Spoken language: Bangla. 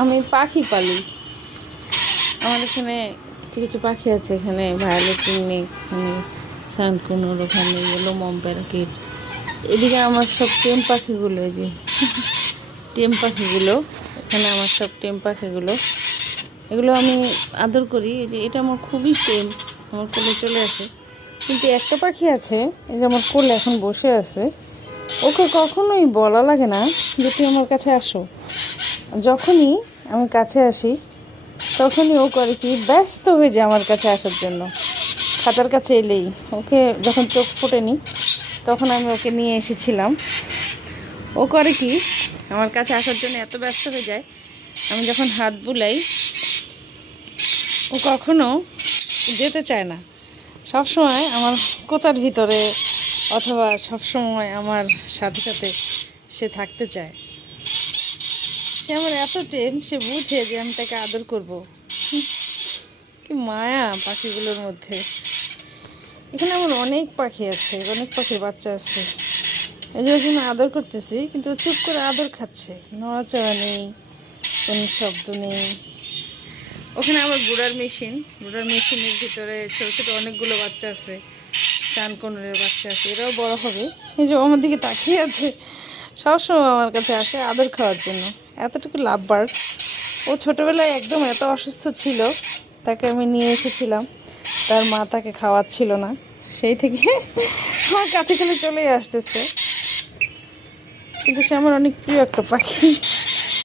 আমি পাখি পালি। আমার এখানে কিছু কিছু পাখি আছে, এখানে ভায়োলেট টিকনিক, এখানে সানকুনোর, ওখানে ইয়েলো মম প্যারাকিট। এদিকে আমার সব টেম পাখিগুলো, এই যে টেম পাখিগুলো, এখানে আমার সব টেম পাখিগুলো, এগুলো আমি আদর করি। এই যে এটা আমার খুবই টেম, আমার কোলে চলে আসে। কিন্তু একটা পাখি আছে, এই যে আমার কোলে এখন বসে আছে, ওকে কখনোই বলা লাগে না যে তুই আমার কাছে আসো। যখনই আমি কাছে আসি তখনই ও করে কি, ব্যস্ত হয়ে যায় আমার কাছে আসার জন্য। খাঁচার কাছে এলেই, ওকে যখন চোখ ফোটেনি তখন আমি ওকে নিয়ে এসেছিলাম, ও করে কি আমার কাছে আসার জন্য এত ব্যস্ত হয়ে যায়, আমি যখন হাত বুলাই ও কখনো যেতে চায় না। সবসময় আমার কোচার ভিতরে, অথবা সবসময় আমার সাথে সাথে সে থাকতে চায়। সে আমার এত টেম, সে বুঝে যে আমি তাকে আদর করব। কি মায়া পাখিগুলোর মধ্যে। এখানে আমার অনেক পাখি আছে, অনেক পাখির বাচ্চা আছে। এই যে ওকে আমি আদর করতেছি, কিন্তু চুপ করে আদর খাচ্ছে, নড়াচড়া নেই, কোনো শব্দ নেই। ওখানে আবার বুড়ার মেশিনের ভিতরে ছোটো ছোটো অনেকগুলো বাচ্চা আছে, চানকোনরের বাচ্চা আছে, এরাও বড় হবে। এই যে আমার দিকে তাকিয়ে আছে, সবসময় আমার কাছে আসে আদর খাওয়ার জন্য। এতটুকু লাভ বার্ড। ও ছোটোবেলায় একদম এত অসুস্থ ছিল, তাকে আমি নিয়ে এসেছিলাম, তার মা তাকে খাওয়াচ্ছিল না, সেই থেকে আমার কাছে চলেই আসতেছে। কিন্তু সে আমার অনেক প্রিয় একটা পাখি।